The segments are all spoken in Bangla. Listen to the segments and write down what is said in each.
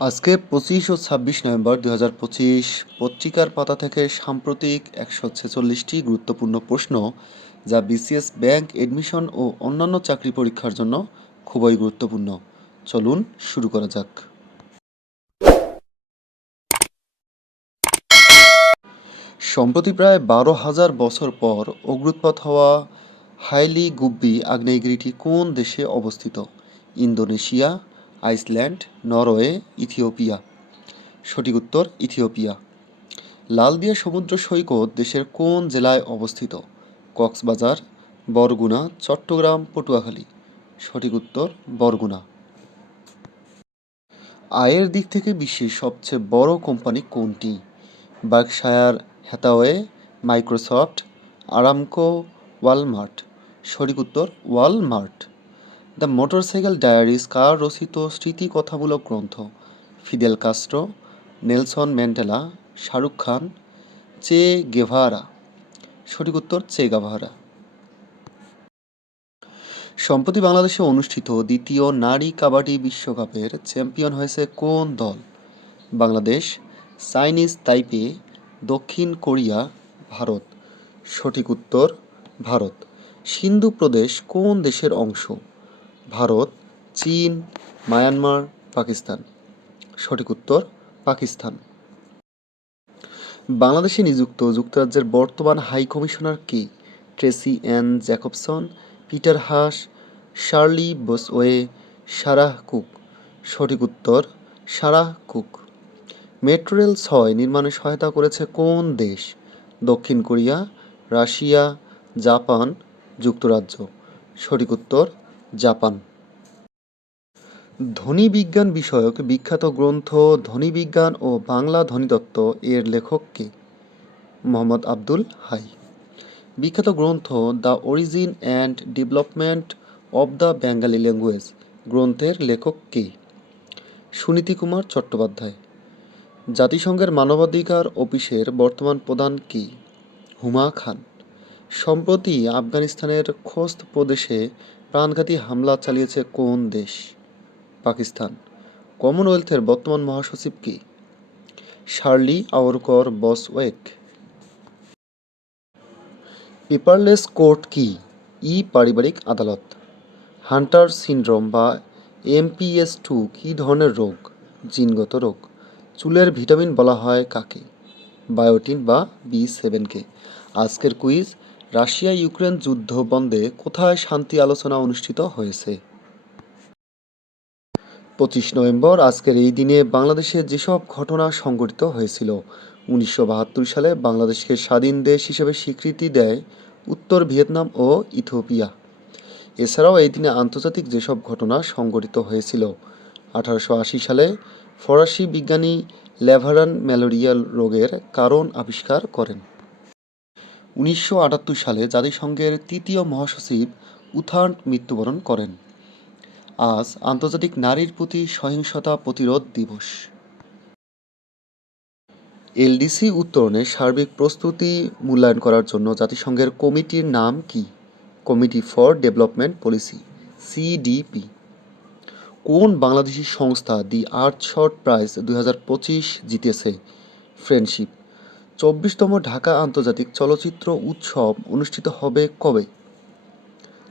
আজকে পঁচিশ ও ছাব্বিশ নভেম্বর দু হাজার পঁচিশ পত্রিকার পাতা থেকে সাম্প্রতিক একশো ছেচল্লিশটি গুরুত্বপূর্ণ প্রশ্ন, যা বিসিএস ব্যাংক এডমিশন ও অন্যান্য চাকরি পরীক্ষার জন্য খুবই গুরুত্বপূর্ণ। চলুন শুরু করা যাক। সম্প্রতি প্রায় বারো হাজার বছর পর অগ্নুৎপাত হওয়া হাইলি গুব্বি আগ্নেয়গিরিটি কোন দেশে অবস্থিত? Indonesia Iceland, Norway, Ethiopia. সঠিক উত্তর, ইথিওপিয়া। লালদিয়া সমুদ্র সৈকত দেশের কোন জেলায় অবস্থিত? কক্সবাজার, বরগুনা, চট্টগ্রাম, পটুয়াখালী। সঠিক উত্তর, বরগুনা। আয়ের দিক থেকে বিশ্বের সবচেয়ে বড় কোম্পানি কোনটি? Berkshire, Hathaway, Microsoft, Aramco, Walmart. সঠিক উত্তর, ওয়ালমার্ট। দ্য মোটরসাইকেল ডায়ারিজ কার রচিত স্মৃতিকথামূলক গ্রন্থ, Fidel Castro, Nelson Mandela, Shahrukh Khan, Che Guevara. সঠিক উত্তর চে গাভারা। সম্প্রতি বাংলাদেশে অনুষ্ঠিত দ্বিতীয় নারী কাবাডি বিশ্বকাপের চ্যাম্পিয়ন হয়েছে কোন দল? বাংলাদেশ, চাইনিজ তাইপে, দক্ষিণ কোরিয়া, ভারত। সঠিক উত্তর, ভারত। সিন্ধু প্রদেশ কোন দেশের অংশ? ভারত, চীন, মায়ানমার, পাকিস্তান। সঠিক উত্তর, পাকিস্তান। বাংলাদেশে নিযুক্ত যুক্তরাজ্যের বর্তমান হাই কমিশনার কে? Tracy Ann Jacobson, Peter Haas, Shirley Botchwey, Sarah Cook. সঠিক উত্তর, সারাহ কুক। মেট্রো রেল ছয় নির্মাণে সহায়তা করেছে কোন দেশ? দক্ষিণ কোরিয়া, রাশিয়া, জাপান, যুক্তরাজ্য। সঠিক উত্তর জাপান। ধ্বনিবিজ্ঞান বিষয়ক বিখ্যাত গ্রন্থ ধ্বনিবিজ্ঞান ও বাংলা ধ্বনিতত্ত্ব এর লেখক কে? মোহাম্মদ আব্দুল হাই। বিখ্যাত গ্রন্থ the origin and development of the Bengali language গ্রন্থের লেখক কে? সুনীতি কুমার চট্টোপাধ্যায়। জাতিসংঘের মানবাধিকার অফিসের বর্তমান প্রধান কে? হুমা খান। সম্প্রতি আফগানিস্তানের খোস্ত প্রদেশে প্রাণঘাতী হামলা চালিয়েছে কোন দেশ? পাকিস্তান। কমনওয়েলথের বর্তমান মহাসচিব কে? Shirley Ayorkor Botchwey paperless court কি? ই পারিবারিক আদালত। হান্টার সিনড্রোম বা এমপিএস টু কী ধরনের রোগ? জিনগত রোগ। চুলের ভিটামিন বলা হয় কাকে? বায়োটিন বা বি সেভেনকে আজকের কুইজ রাশিয়া ইউক্রেন যুদ্ধ বন্ধে কোথায় শান্তি আলোচনা অনুষ্ঠিত হয়েছে? পঁচিশ নভেম্বর, আজকের এই দিনে বাংলাদেশে যেসব ঘটনা সংঘটিত হয়েছিল, উনিশশো বাহাত্তর সালে বাংলাদেশকে স্বাধীন দেশ হিসেবে স্বীকৃতি দেয় উত্তর ভিয়েতনাম ও ইথিওপিয়া। এছাড়াও এই দিনে আন্তর্জাতিক যেসব ঘটনা সংঘটিত হয়েছিল, আঠারোশো আশি সালে ফরাসি বিজ্ঞানী ল্যাভারান ম্যালেরিয়াল রোগের কারণ আবিষ্কার করেন। উনিশশো আটাত্তর সালে জাতিসংঘের তৃতীয় মহাসচিব উথান্ট মৃত্যুবরণ করেন। আজ আন্তর্জাতিক নারীর প্রতি সহিংসতা প্রতিরোধ দিবস। এলডিসি উত্তরণের সার্বিক প্রস্তুতি মূল্যায়ন করার জন্য জাতিসংঘের কমিটির নাম কি? Committee for development policy CDP কোন বাংলাদেশি সংস্থা দি আর্থ শর্ট প্রাইজ দুই হাজার পঁচিশ জিতেছে? ফ্রেন্ডশিপ। চব্বিশতম ঢাকা আন্তর্জাতিক চলচ্চিত্র উৎসব অনুষ্ঠিত হবে কবে?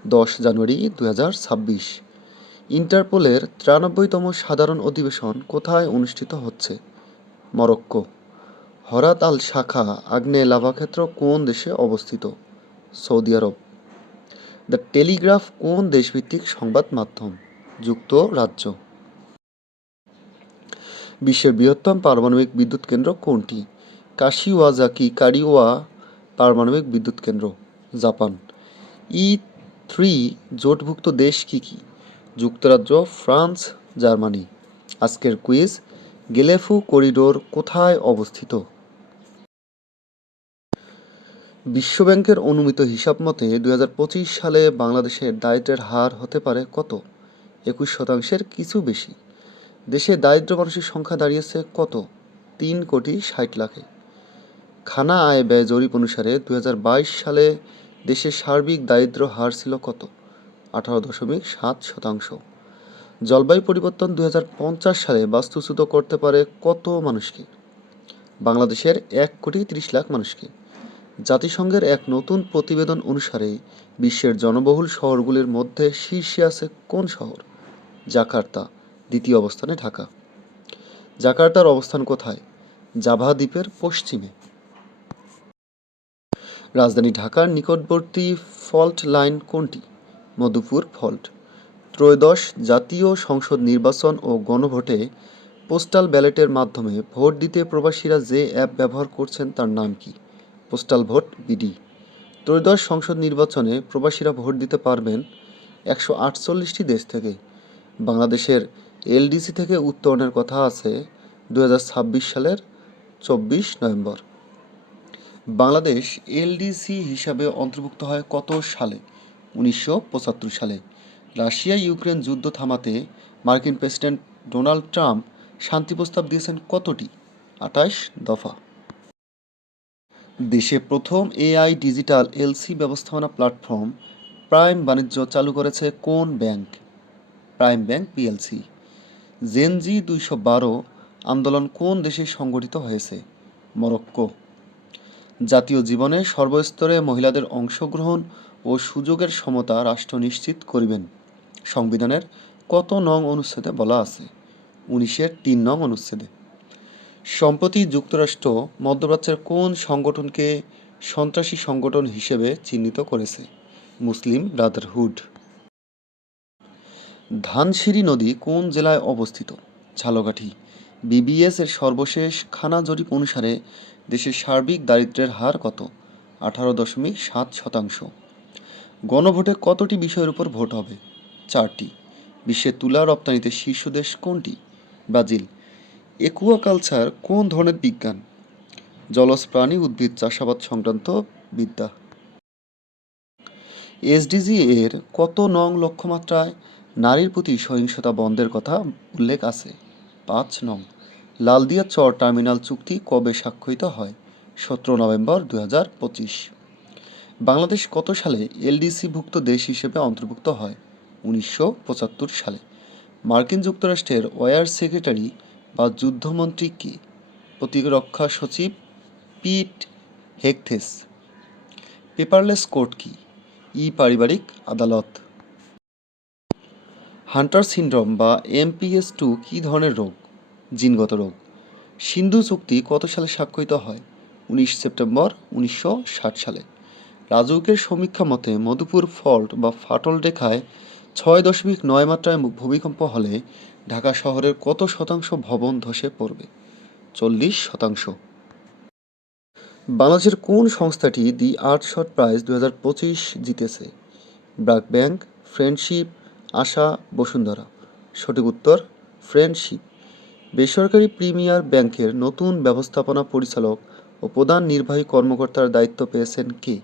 দশ জানুয়ারি দু হাজার ছাব্বিশ। ইন্টারপোলের তিরানব্বইতম সাধারণ অধিবেশন কোথায় অনুষ্ঠিত হচ্ছে? মরক্কো। হরাত আল শাখা, আগ্নেয় লাভাক্ষেত্র কোন দেশে অবস্থিত? Saudi Arab. দ্য টেলিগ্রাফ কোন দেশভিত্তিক সংবাদ মাধ্যম? যুক্তরাজ্য বিশ্বের বৃহত্তম পারমাণবিক বিদ্যুৎ কেন্দ্র কোনটি? কাশিওয়াজাকি কারিওয়া পারমাণবিক বিদ্যুৎ কেন্দ্র, জাপান। ই থ্রি জোটভুক্ত দেশ কি কি? যুক্তরাজ্য, ফ্রান্স, জার্মানি। আজকের কুইজ, গেলেফু করিডোর কোথায় অবস্থিত? বিশ্বব্যাংকের অনুমিত হিসাব মতে দু হাজার পঁচিশ সালে বাংলাদেশের দারিদ্র্যের হার হতে পারে কত? একুশ শতাংশের কিছু বেশি। দেশে দারিদ্র মানুষের সংখ্যা দাঁড়িয়েছে কত? তিন কোটি ষাট লাখে। খানা আয় ব্যয় জরিপ অনুসারে দু হাজার বাইশ সালে দেশের সার্বিক দারিদ্র হার ছিল কত? আঠারো দশমিক সাত শতাংশ। জলবায়ু পরিবর্তন দু হাজার পঞ্চাশ সালে বাস্তুচ্যুত করতে পারে কত মানুষকে? বাংলাদেশের এক কোটি তিরিশ লাখ মানুষকে। জাতিসংঘের এক নতুন প্রতিবেদন অনুসারে বিশ্বের জনবহুল শহরগুলির মধ্যে শীর্ষে আছে কোন শহর? জাকার্তা, দ্বিতীয় অবস্থানে ঢাকা। জাকার্তার অবস্থান কোথায়? জাভা দ্বীপের পশ্চিমে। রাজধানী ঢাকার নিকটবর্তী ফল্ট লাইন কোনটি? মধুপুর ফল্ট। ত্রয়োদশ জাতীয় সংসদ নির্বাচন ও গণভোটে পোস্টাল ব্যালটের মাধ্যমে ভোট দিতে প্রবাসীরা যে অ্যাপ ব্যবহার করছেন তার নাম কি? Postal vote, BD. ত্রয়োদশ সংসদ নির্বাচনে প্রবাসীরা ভোট দিতে পারবেন একশো আটচল্লিশটি দেশ থেকে। বাংলাদেশের এলডিসি থেকে উত্তরণের কথা আছে দু হাজার ছাব্বিশ সালের চব্বিশ নভেম্বর। বাংলাদেশ এলডিসি হিসাবে অন্তর্ভুক্ত হয় কত সালে? উনিশশো পঁচাত্তর সালে। রাশিয়া ইউক্রেন যুদ্ধ থামাতে মার্কিন প্রেসিডেন্ট ডোনাল্ড ট্রাম্প শান্তি প্রস্তাব দিয়েছেন কতটি? আঠাশ দফা। দেশে প্রথম এআই ডিজিটাল এলসি ব্যবস্থাপনা প্ল্যাটফর্ম প্রাইম বাণিজ্য চালু করেছে কোন bank? Prime bank PLC. Gen Z দুইশো বারো আন্দোলন কোন দেশে সংগঠিত হয়েছে? মরক্কো। জাতীয় জীবনে সর্বস্তরে মহিলাদের অংশগ্রহণ ও সুযোগের সমতা রাষ্ট্র নিশ্চিত করিবেন। সংবিধানের কত নং অনুচ্ছেদে বলা আছে? উনিশের তিন নং অনুচ্ছেদে। সম্প্রতি যুক্তরাষ্ট্র মধ্যপ্রাচ্যের কোন সংগঠনকে সন্ত্রাসী সংগঠন হিসেবে চিহ্নিত করেছে? মুসলিম ব্রাদারহুড। ধানসিঁড়ি নদী কোন জেলায় অবস্থিত? ঝালকাঠি। বিবিএস এর সর্বশেষ খানা জরিপ অনুসারে দেশের সার্বিক দারিদ্র্যের হার কত? আঠারো দশমিক সাত শতাংশ। গণভোটে কতটি বিষয়ের উপর ভোট হবে? চারটি। বিশ্বের তুলা রপ্তানিতে শীর্ষ দেশ কোনটি? ব্রাজিল। একুয়াকালচার কোন ধরনের বিজ্ঞান? জলজ প্রাণী উদ্ভিদ চাষাবাদ সংক্রান্ত বিদ্যা। এসডিজি এর কত নং লক্ষ্যমাত্রায় নারীর প্রতি সহিংসতা বন্ধের কথা উল্লেখ আছে? পাঁচ নং। লালদিয়া চর টার্মিনাল চুক্তি কবে স্বাক্ষরিত হয়? সতেরো নভেম্বর দু হাজার পঁচিশ। বাংলাদেশ কত সালে এলডিসিভুক্ত দেশ হিসেবে অন্তর্ভুক্ত হয়? উনিশশো পঁচাত্তর সালে। মার্কিন যুক্তরাষ্ট্রের ওয়ার সেক্রেটারি বা যুদ্ধমন্ত্রী কে? প্রতিরক্ষা সচিব পিট হেকথেস পেপারলেস কোর্ট কি? ই পারিবারিক আদালত। হান্টার সিনড্রোম বা এমপিএস টু কী ধরনের রোগ? জিনগত রোগ। সিন্ধু চুক্তি কত সালে স্বাক্ষরিত হয়? উনিশ সেপ্টেম্বর উনিশশো ষাট সালে। রাজউকের সমীক্ষা মতে মধুপুর ফল্ট বা ফাটল রেখায় ছয় দশমিক নয় মাত্রায় ভূমিকম্প হলে ঢাকা শহরের কত শতাংশ ভবন ধসে পড়বে? চল্লিশ শতাংশ। বাংলাদেশের কোন সংস্থাটি দি আর্ট শট প্রাইজ দু হাজার পঁচিশ জিতেছে? BRAC bank, friendship, Asha, Bashundhara. সঠিক উত্তর, ফ্রেন্ডশিপ। বেসরকারি প্রিমিয়ার ব্যাংকের নতুন ব্যবস্থাপনা পরিচালক ও প্রধান নির্বাহী কর্মকর্তার দায়িত্ব পেয়েছেন কে?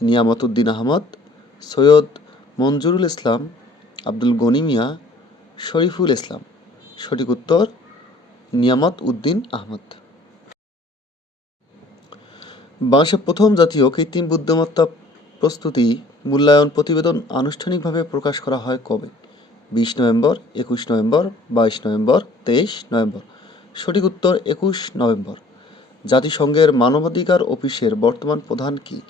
নিয়ামত উদ্দিন আহমদ, সৈয়দ মঞ্জুরুল ইসলাম, আব্দুল গনি মিয়া, শরীফুল ইসলাম। সঠিক উত্তর নিয়ামত উদ্দিন আহমদ। বাংলাদেশের প্রথম জাতীয় কৃত্রিম বুদ্ধিমত্তা প্রস্তুতি মূল্যায়ন প্রতিবেদন আনুষ্ঠানিকভাবে প্রকাশ করা হয় কবে? বিশ নভেম্বর, একুশ নভেম্বর, বাইশ নভেম্বর, তেইশ নভেম্বর। সঠিক উত্তর একুশ নভেম্বর। জাতিসংঘের মানবাধিকার অফিসের বর্তমান প্রধান কি?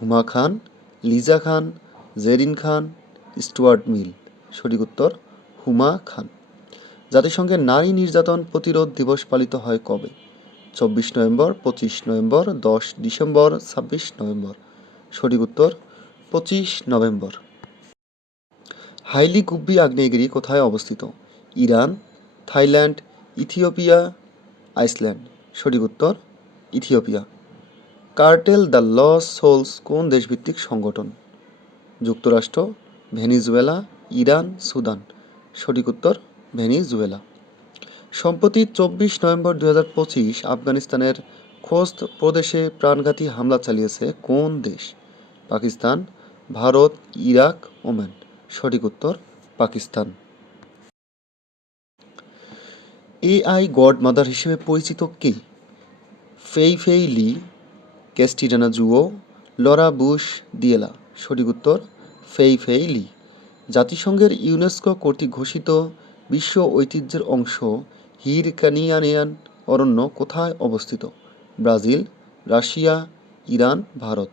Huma Khan, Liza Khan, Zerin Khan, Stuart Mill. সঠিক উত্তর, হুমা খান। জাতিসংঘের নারী নির্যাতন প্রতিরোধ দিবস পালিত হয় কবে? চব্বিশ নভেম্বর, পঁচিশ নভেম্বর, দশ ডিসেম্বর, ছাব্বিশ নভেম্বর। সঠিক উত্তর, পঁচিশ নভেম্বর। হাইলি গুব্বি আগ্নেয়গিরি কোথায় অবস্থিত? Iran, Thailand, Ethiopia, Iceland. সঠিক উত্তর, Ethiopia. Cartel de los soles কোন দেশভিত্তিক সংগঠন? যুক্তরাষ্ট্র, ভেনিজুয়েলা, ইরান, সুদান। সঠিক উত্তর, ভেনিজুয়েলা। সম্প্রতি চব্বিশ নভেম্বর দু পঁচিশ আফগানিস্তানের খোস্ত প্রদেশে প্রাণঘাতী হামলা চালিয়েছে কোন দেশ? Pakistan, Bharat, Iraq, Oman. সঠিক উত্তর, পাকিস্তান। এআই গড মাদার হিসেবে পরিচিত কে? Fei Fei Li ক্যাস্টিডানা জুও Laura Bush Diella. সঠিক উত্তর, ফেই ফেই লি। জাতিসংঘের ইউনেস্কো কর্তৃক ঘোষিত বিশ্ব ঐতিহ্যের অংশ হিরকানিয়ানিয়ান অরণ্য কোথায় অবস্থিত? Brazil, Russia, Iran, Bharat.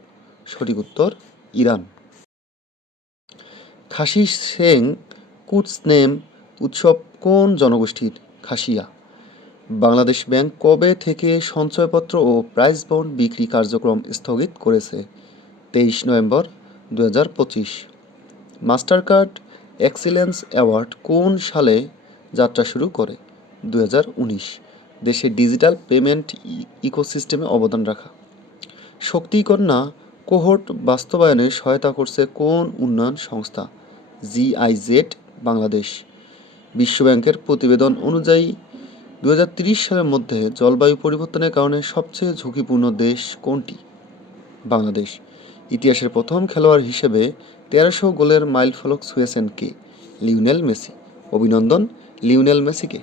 সঠিক উত্তর, ইরান। খাসি সেং কুটসনেম উৎসব কোন জনগোষ্ঠীর খাসিয়া? বাংলাদেশ ব্যাংক কবে থেকে সঞ্চয়পত্র ও প্রাইজ বন্ড বিক্রি কার্যক্রম স্থগিত করেছে? তেইশ নভেম্বর দু হাজার পঁচিশ। মাস্টার কার্ড এক্সিলেন্স অ্যাওয়ার্ড কোন সালে যাত্রা শুরু করে? দু হাজার উনিশ। দেশে ডিজিটাল পেমেন্ট ইকোসিস্টেমে অবদান রাখা। শক্তিকন্যা কোহোর্ট বাস্তবায়নে সহায়তা করছে কোন উন্নয়ন সংস্থা? জিআইজেড, বাংলাদেশ। বিশ্বব্যাংকের প্রতিবেদন অনুযায়ী দু সালের মধ্যে জলবায়ু পরিবর্তনের কারণে সবচেয়ে ঝুঁকিপূর্ণ দেশ কোনটি? বাংলাদেশ। ইতিহাসের প্রথম খেলোয়াড় হিসেবে তেরোশো গোলের মাইলফলক ছুঁয়েছেন কে? Lionel Messi. অভিনন্দন, লিওনেল মেসিকে।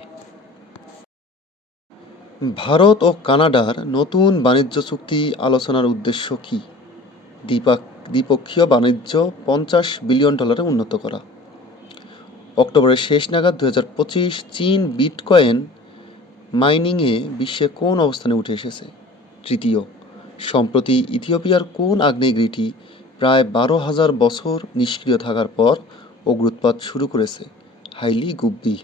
ভারত ও কানাডার নতুন বাণিজ্য চুক্তি আলোচনার উদ্দেশ্য কি? দ্বিপাক দ্বিপক্ষীয় বাণিজ্য পঞ্চাশ বিলিয়ন ডলারে উন্নত করা। অক্টোবরের শেষ নাগাদ দু চীন বিটকয়েন মাইনিংয়ে বিশ্বে কোন অবস্থানে উঠে এসেছে? তৃতীয়, সম্প্রতি ইথিওপিয়ার কোন আগ্নেয়গিরিটি প্রায় বারো হাজার বছর নিষ্ক্রিয় থাকার পর অগ্রুৎপাত শুরু করেছে? হাইলি গুব্বি।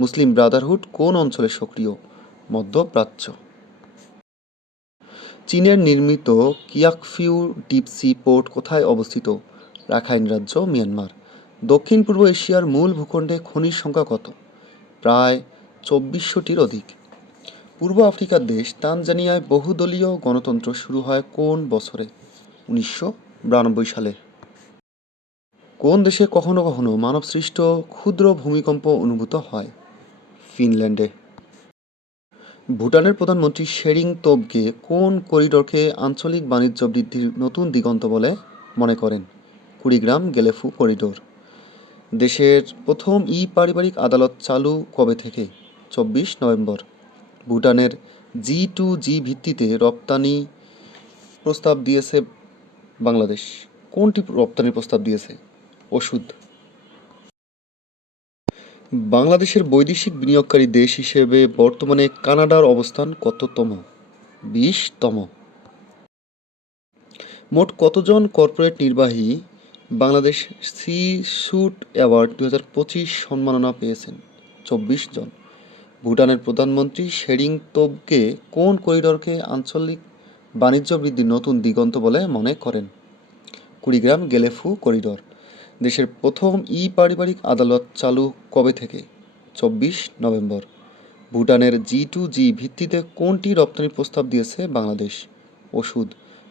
মুসলিম ব্রাদারহুড কোন অঞ্চলে সক্রিয়? মধ্যপ্রাচ্য। চীনের নির্মিত কিয়াকফিউ ডিপসি পোর্ট কোথায় অবস্থিত? রাখাইন রাজ্য, মিয়ানমার। দক্ষিণ পূর্ব এশিয়ার মূল ভূখণ্ডে খনির সংখ্যা কত? প্রায় চব্বিশশোটির অধিক। পূর্ব আফ্রিকার দেশ তানজানিয়ায় বহুদলীয় গণতন্ত্র শুরু হয় কোন বছরে? উনিশশো বিরানব্বই সালে। কোন দেশে কখনো কখনো মানবসৃষ্ট ক্ষুদ্র ভূমিকম্প অনুভূত হয়? ফিনল্যান্ডে। ভুটানের প্রধানমন্ত্রী শেরিং তোবগে কোন করিডরকে আঞ্চলিক বাণিজ্য বৃদ্ধির নতুন দিগন্ত বলে মনে করেন? কুড়িগ্রাম গেলেফু করিডোর। দেশের প্রথম ই পারিবারিক আদালত চালু কবে থেকে? চব্বিশ নভেম্বর। ভুটানের জি টু জি ভিত্তিতে রপ্তানি প্রস্তাব দিয়েছে বাংলাদেশ। কোনটি রপ্তানির প্রস্তাব দিয়েছে? ওষুধ। বাংলাদেশের বৈদেশিক বিনিয়োগকারী দেশ হিসেবে বর্তমানে কানাডার অবস্থান কততম? বিশতম। মোট কতজন কর্পোরেট নির্বাহী বাংলাদেশ সি শুট অ্যাওয়ার্ড দু হাজার পঁচিশ সম্মাননা পেয়েছেন? চব্বিশ জন। ভুটানের প্রধানমন্ত্রী শেরিং তোবকে কোন করিডরকে আঞ্চলিক বাণিজ্য বৃদ্ধির নতুন দিগন্ত বলে মনে করেন? কুড়িগ্রাম গেলেফু করিডর। দেশের প্রথম ই পারিবারিক আদালত চালু কবে থেকে? চব্বিশ নভেম্বর। ভুটানের জি টু জি ভিত্তিতে কোনটি রপ্তানি প্রস্তাব দিয়েছে বাংলাদেশ? ওষুধ।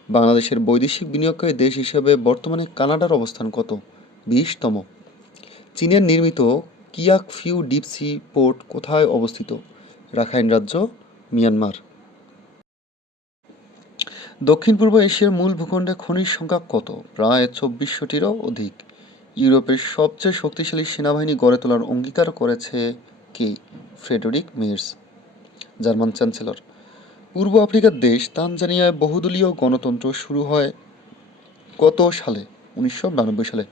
বাংলাদেশের বৈদেশিক বিনিয়োগকারী দেশ হিসেবে বর্তমানে কানাডার অবস্থান কত? বিশতম। চীনের নির্মিত কিয়াক ফিউ ডিপসি পোর্ট কোথায় অবস্থিত? রাখাইন রাজ্য, মিয়ানমার। দক্ষিণ পূর্ব এশিয়ার মূল ভূখণ্ডে খনির সংখ্যা কত? প্রায় চব্বিশশোটিরও অধিক। ইউরোপের সবচেয়ে শক্তিশালী সেনাবাহিনী গড়ে তোলার অঙ্গীকার করেছে কে? Friedrich Merz German chancellor. পূর্ব আফ্রিকার দেশ তানজানিয়ায় বহুদলীয় গণতন্ত্র শুরু হয় কত সালে? উনিশশো বিরানব্বই সালে।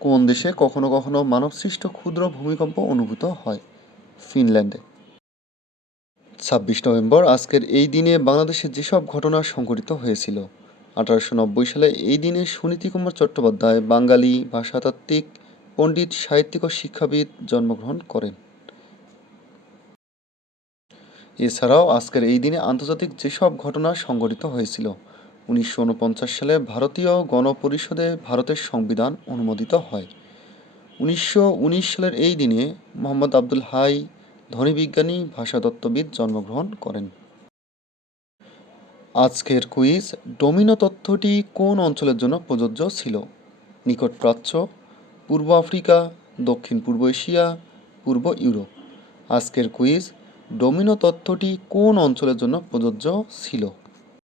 কোন দেশে কখনো কখনো মানবসৃষ্ট ক্ষুদ্র ভূমিকম্প অনুভূত হয়? ফিনল্যান্ডে। ছাব্বিশ নভেম্বর, আজকের এই দিনে বাংলাদেশে যেসব ঘটনা সংঘটিত হয়েছিল আঠারোশো নব্বই সালে এই দিনে সুনীতি কুমার চট্টোপাধ্যায় বাঙালি ভাষাতাত্ত্বিক পণ্ডিত সাহিত্যিক ও শিক্ষাবিদ জন্মগ্রহণ করেন। এছাড়াও আজকের এই দিনে আন্তর্জাতিক যেসব ঘটনা সংঘটিত হয়েছিল, উনিশশো উনপঞ্চাশ সালে ভারতীয় গণপরিষদে ভারতের সংবিধান অনুমোদিত হয়। উনিশশো উনিশ সালের এই দিনে মোহাম্মদ আব্দুল হাই ধ্বনিবিজ্ঞানী ভাষাতত্ত্ববিদ জন্মগ্রহণ করেন। আজকের কুইজ, ডোমিনো তথ্যটি কোন অঞ্চলের জন্য প্রযোজ্য ছিল? নিকট প্রাচ্য, পূর্ব আফ্রিকা, দক্ষিণ পূর্ব এশিয়া, পূর্ব ইউরোপ। আজকের কুইজ, ডোমিনো তথ্যটি কোন অঞ্চলের জন্য প্রযোজ্য ছিল?